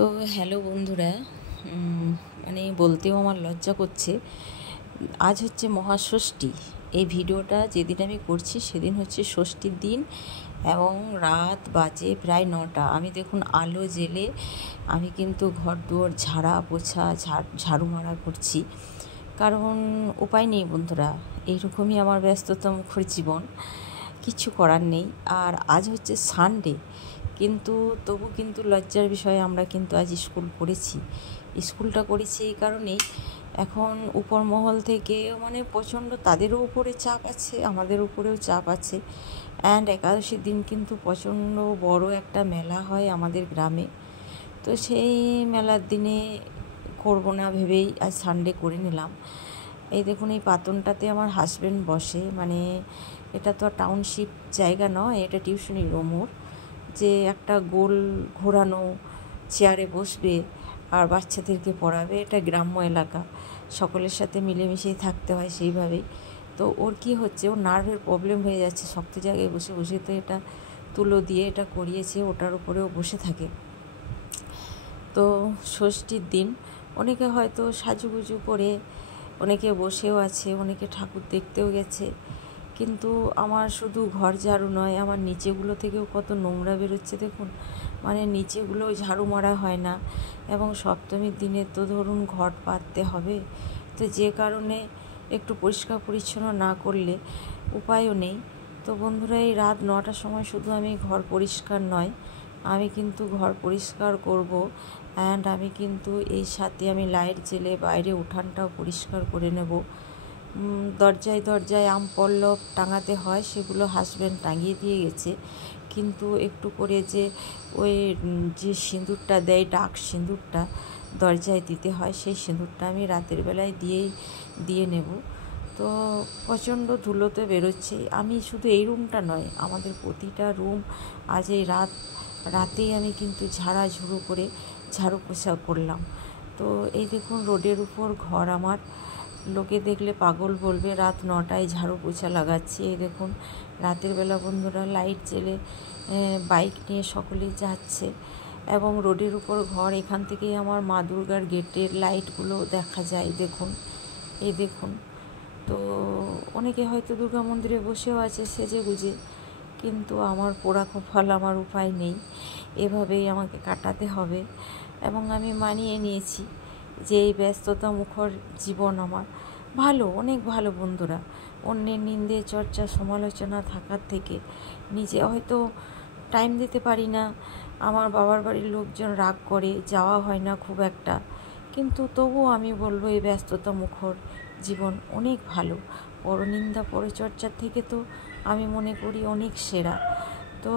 তো হ্যালো বন্ধুরা, মানে বলতেও আমার লজ্জা করছে। আজ হচ্ছে মহাষষ্ঠী। এই ভিডিওটা যেদিন আমি করছি সেদিন হচ্ছে ষষ্ঠীর দিন এবং রাত বাজে প্রায় 9টা। আমি দেখুন আলো জেলে আমি কিন্তু ঘর দুয়ার ঝাড়া পোছা ঝাড়ু মারা করছি, কারণ উপায় নেই বন্ধুরা, এইরকমই আমার ব্যস্ততামুখর জীবন, কিছু করার নেই। আর আজ হচ্ছে সানডে, কিন্তু তবু কিন্তু লজ্জার বিষয়ে আমরা কিন্তু আজ স্কুলটা করেছি এই কারণেই। এখন উপর মহল থেকে মানে প্রচণ্ড তাদেরও উপরে চাপ আছে, আমাদের উপরেও চাপ আছে। অ্যান্ড একাদশীর দিন কিন্তু প্রচণ্ড বড় একটা মেলা হয় আমাদের গ্রামে। তো সেই মেলার দিনে করব না ভেবেই আজ সানডে করে নিলাম। এই দেখুন, এই পাতনটাতে আমার হাজব্যান্ড বসে, মানে এটা তো টাউনশিপ জায়গা নয়, এটা টিউশনি রুমোর, যে একটা গোল ঘোরানো চেয়ারে বসবে আর বাচ্চাদেরকে পড়াবে। এটা গ্রাম্য এলাকা, সকলের সাথে মিলেমিশেই থাকতে হয় সেইভাবেই। তো ওর কি হচ্ছে, ওর নার্ভের প্রবলেম হয়ে যাচ্ছে, শক্ত জায়গায় বসে বসে। তো এটা তুলো দিয়ে এটা করিয়েছে, ওটার উপরেও বসে থাকে। তো ষষ্ঠীর দিন অনেকে হয়তো সাজুগুজু করে, অনেকে বসেও আছে, অনেকে ঠাকুর দেখতেও গেছে। কিন্তু আমার শুধু ঘর ঝাড়ু নয়, আমার নিচেগুলো থেকেও কত নোংরা বেরোচ্ছে দেখুন, মানে নিচেগুলো ঝাড়ু মারা হয় না। এবং সপ্তমীর দিনে তো ধরুন ঘট পাততে হবে, তো যে কারণে একটু পরিষ্কার পরিচ্ছন্ন না করলে উপায়ও নেই। তো বন্ধুরা, এই রাত 9টার সময় শুধু আমি ঘর পরিষ্কার নয়, আমি কিন্তু ঘর পরিষ্কার করব। অ্যান্ড আমি কিন্তু এই সাথে আমি লাইট জেলে বাইরে উঠানটাও পরিষ্কার করে নেব। দরজায় দরজায় আম পল্লব টাঙাতে হয়, সেগুলো হাজব্যান্ড টাঙিয়ে দিয়ে গেছে। কিন্তু একটু করে যে সিঁদুরটা দেয়, ডাক সিঁদুরটা দরজায় দিতে হয়, সেই সিঁদুরটা আমি রাতের বেলায় দিয়ে নেব। তো প্রচণ্ড ধুলোতে বেরোচ্ছে। আমি শুধু এই রুমটা নয়, আমাদের প্রতিটা রুম আজ এই রাতেই আমি কিন্তু ঝাড়ু করে ঝাড়ু পোছা করলাম। তো এই দেখুন, রোডের উপর ঘর আমার, লোকে দেখলে পাগল বলবে রাত 9টায় ঝাড়ু পোছা লাগাচ্ছি। এই দেখুন, রাতের বেলা বন্ধুরা লাইট জেলে বাইক নিয়ে সকলেই যাচ্ছে এবং রোডের উপর ঘর। এখান থেকেই আমার মা দুর্গার গেটের লাইটগুলো দেখা যায় দেখুন, এই দেখুন। তো অনেকে হয়তো দুর্গা মন্দিরে বসেও আছে সেজে গুজে, কিন্তু আমার পোড়া কপাল, আমার উপায় নেই, এভাবেই আমাকে কাটাতে হবে। এবং আমি মানিয়ে নিয়েছি যে এই ব্যস্ততা মুখর জীবন আমার ভালো, অনেক ভালো বন্ধুরা। অন্যের নিন্দে চর্চা সমালোচনা থাকার থেকে নিজে হয়তো টাইম দিতে পারি না, আমার বাবার বাড়ির লোকজন রাগ করে, যাওয়া হয় না খুব একটা, কিন্তু তবুও আমি বলবো এই ব্যস্ততা মুখর জীবন অনেক ভালো। পরনিন্দা পরচর্চার থেকে তো আমি মনে করি অনেক সেরা। তো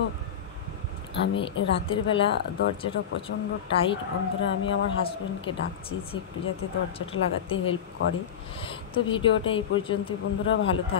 আমি রাতের বেলা দরজাটা প্রচণ্ড টাইট বন্ধুরা, আমি আমার হাজব্যান্ডকে ডাকছি যে একটু যাতে দরজাটা লাগাতে হেল্প করে। তো ভিডিওটা এই পর্যন্তই বন্ধুরা, ভালো থাক।